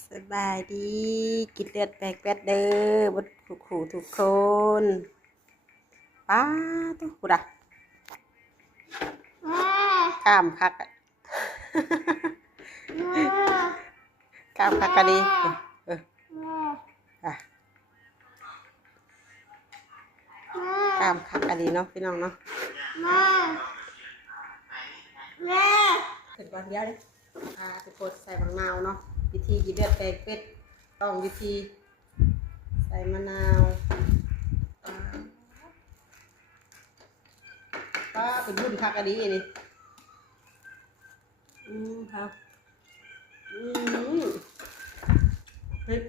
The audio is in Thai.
สบายดีกินเลือดแปลกแปดเด้อบดขู่ทุกคนป้าตุ๊กระข้ามคักอะข้ามคักกันดีเอออ่ะข้ามคักกันดีเนาะพี่น้องเนาะถึงวันเดียวเลยทุกคนใส่มะนาวเนาะวิธีกินเลือดแปลกเป็ดต้องวิธีใส่มะนาวป้าเป็นรุ่นคักกันดีนี่ครับพริก